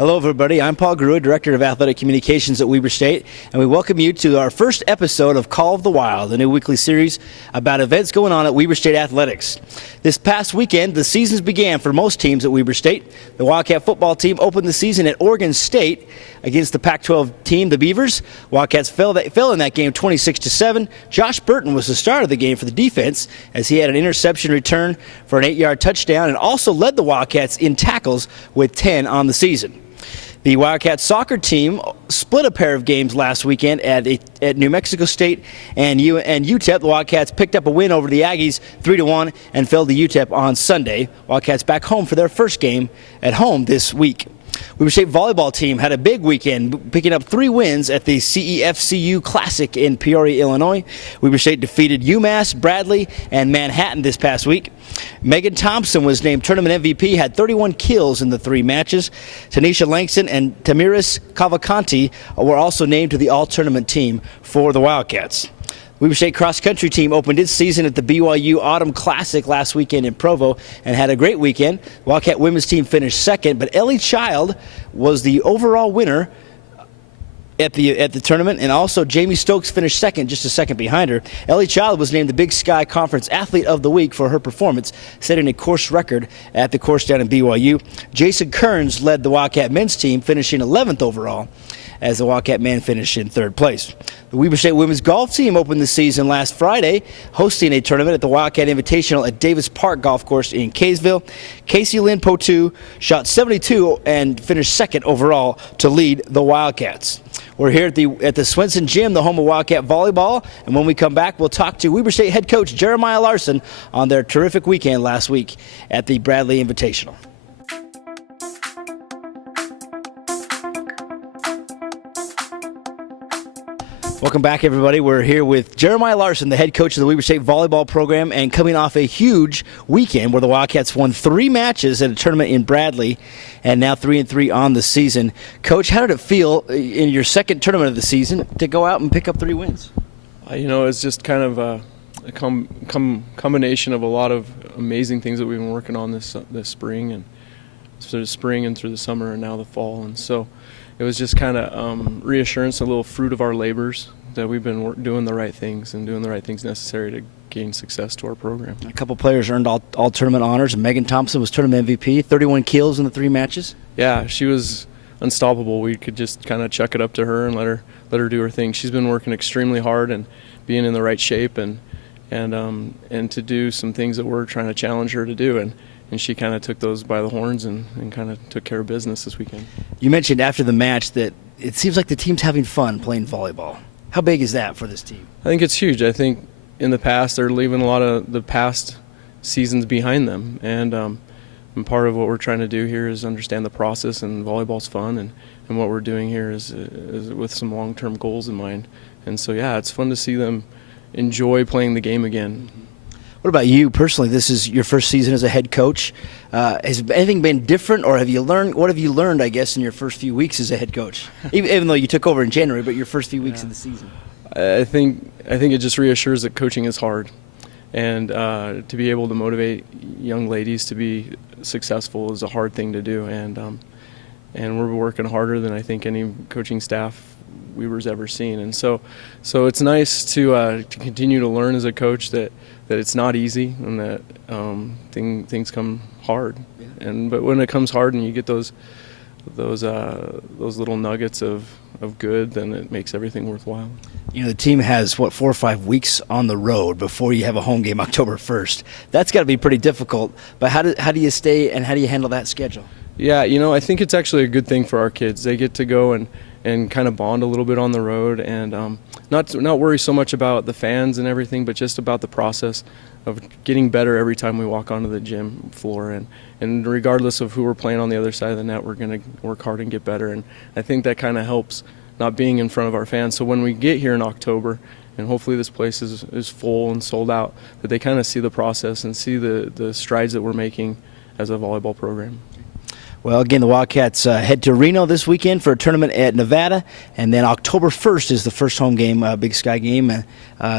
Hello, everybody. I'm Paul Grua, Director of Athletic Communications at Weber State, and we welcome you to our first episode of Call of the Wild, a new weekly series about events going on at Weber State Athletics. This past weekend, the seasons began for most teams at Weber State. The Wildcat football team opened the season at Oregon State against the Pac-12 team, the Beavers. Wildcats fell in that game 26-7. Josh Burton was the star of the game for the defense as he had an interception return for an 8-yard touchdown and also led the Wildcats in tackles with 10 on the season. The Wildcat soccer team split a pair of games last weekend at New Mexico State and UTEP. The Wildcats picked up a win over the Aggies 3-1 and fell to UTEP on Sunday. Wildcats back home for their first game at home this week. Weber State volleyball team had a big weekend, picking up 3 wins at the CEFCU Classic in Peoria, Illinois. Weber State defeated UMass, Bradley, and Manhattan this past week. Megan Thompson was named tournament MVP, had 31 kills in the 3 matches. Tanisha Langston and Tamiris Cavalcanti were also named to the all-tournament team for the Wildcats. Weber State cross-country team opened its season at the BYU Autumn Classic last weekend in Provo and had a great weekend. Wildcat women's team finished second, but Ellie Child was the overall winner at the tournament, and also Jamie Stokes finished second, just a second behind her. Ellie Child was named the Big Sky Conference Athlete of the Week for her performance, setting a course record at the course down in BYU. Jason Kearns led the Wildcat men's team, finishing 11th overall, as the Wildcat men finished in 3rd place. The Weber State women's golf team opened the season last Friday, hosting a tournament at the Wildcat Invitational at Davis Park Golf Course in Kaysville. Casey Lynn Potu shot 72 and finished 2nd overall to lead the Wildcats. We're here at the Swenson Gym, the home of Wildcat volleyball, and when we come back, we'll talk to Weber State head coach Jeremiah Larsen on their terrific weekend last week at the Bradley Invitational. Welcome back, everybody. We're here with Jeremiah Larsen, the head coach of the Weber State volleyball program, and coming off a huge weekend where the Wildcats won 3 matches at a tournament in Bradley and now 3-3 on the season. Coach, how did it feel in your second tournament of the season to go out and pick up 3 wins? It's just kind of a combination of a lot of amazing things that we've been working on this spring and through the spring and through the summer and now the fall. And so it was just kind of reassurance, a little fruit of our labors that we've been doing the right things and doing the right things necessary to gain success to our program. A couple players earned all tournament honors. Megan Thompson was tournament MVP, 31 kills in the 3 matches. Yeah, she was unstoppable. We could just kind of chuck it up to her and let her do her thing. She's been working extremely hard and being in the right shape and to do some things that we're trying to challenge her to do. And she kind of took those by the horns and kind of took care of business this weekend. You mentioned after the match that it seems like the team's having fun playing volleyball. How big is that for this team? I think it's huge. I think in the past they're leaving a lot of the past seasons behind them. And part of what we're trying to do here is understand the process, and volleyball's fun. And what we're doing here is with some long-term goals in mind. And so, yeah, it's fun to see them enjoy playing the game again. What about you personally? This is your first season as a head coach. Has anything been different, or what have you learned, I guess, in your first few weeks as a head coach? Even though you took over in January, but your first few weeks of the season. I think it just reassures that coaching is hard, and to be able to motivate young ladies to be successful is a hard thing to do, and we're working harder than I think any coaching staff Weber's ever seen. And so it's nice to continue to learn as a coach that it's not easy and that things come hard. Yeah. But when it comes hard and you get those little nuggets of good, then it makes everything worthwhile. The team has 4 or 5 weeks on the road before you have a home game October 1st. That's got to be pretty difficult. But how do you stay and how do you handle that schedule? Yeah, I think it's actually a good thing for our kids. They get to go and kind of bond a little bit on the road and not worry so much about the fans and everything, but just about the process of getting better every time we walk onto the gym floor. And regardless of who we're playing on the other side of the net, we're going to work hard and get better. And I think that kind of helps not being in front of our fans. So when we get here in October, and hopefully this place is full and sold out, that they kind of see the process and see the strides that we're making as a volleyball program. Well, again, the Wildcats head to Reno this weekend for a tournament at Nevada, and then October 1st is the first home game, Big Sky game.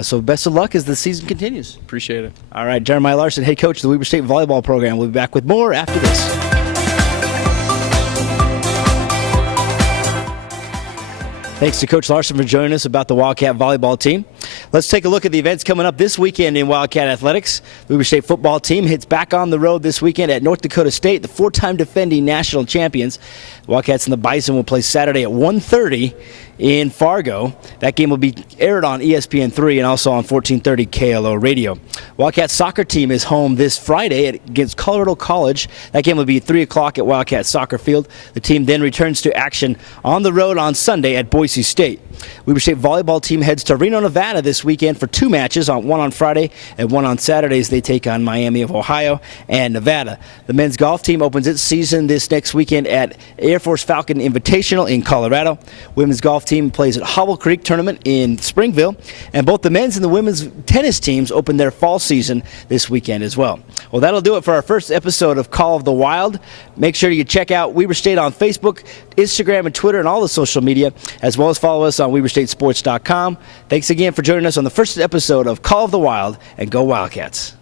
So best of luck as the season continues. Appreciate it. All right, Jeremiah Larsen, head coach of the Weber State volleyball program. We'll be back with more after this. Thanks to Coach Larsen for joining us about the Wildcat volleyball team. Let's take a look at the events coming up this weekend in Wildcat athletics. The Weber State football team hits back on the road this weekend at North Dakota State, the four-time defending national champions. Wildcats and the Bison will play Saturday at 1:30 in Fargo. That game will be aired on ESPN3 and also on 1430 KLO radio. Wildcat soccer team is home this Friday against Colorado College. That game will be 3 o'clock at Wildcat Soccer Field. The team then returns to action on the road on Sunday at Boise State. Weber State volleyball team heads to Reno, Nevada this weekend for 2 matches, one on Friday and one on Saturdays. They take on Miami of Ohio and Nevada. The men's golf team opens its season this next weekend at Air Force Falcon Invitational in Colorado. Women's golf team plays at Hobble Creek Tournament in Springville, and both the men's and the women's tennis teams open their fall season this weekend as well. Well, that'll do it for our first episode of Call of the Wild. Make sure you check out Weber State on Facebook, Instagram, and Twitter, and all the social media, as well as follow us on WeberStateSports.com. Thanks again for joining us on the first episode of Call of the Wild, and go Wildcats.